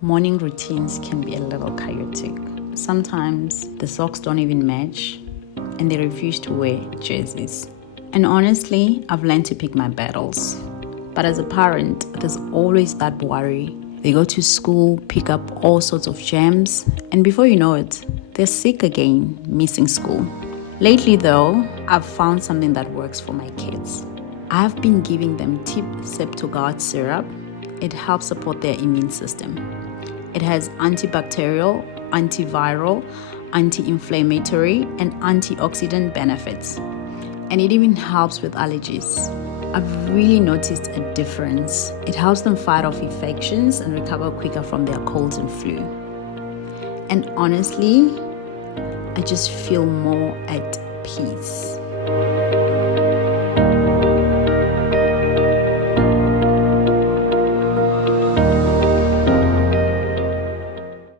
Morning routines can be a little chaotic. Sometimes the socks don't even match and they refuse to wear jerseys. And honestly, I've learned to pick my battles. But as a parent, there's always that worry. They go to school, pick up all sorts of jams, and before you know it, they're sick again, missing school. Lately though, I've found something that works for my kids. I've been giving them Tibb Septogard Syrup. It helps support their immune system. It has antibacterial, antiviral, anti-inflammatory, and antioxidant benefits. And it even helps with allergies. I've really noticed a difference. It helps them fight off infections and recover quicker from their colds and flu. And honestly, I just feel more at peace.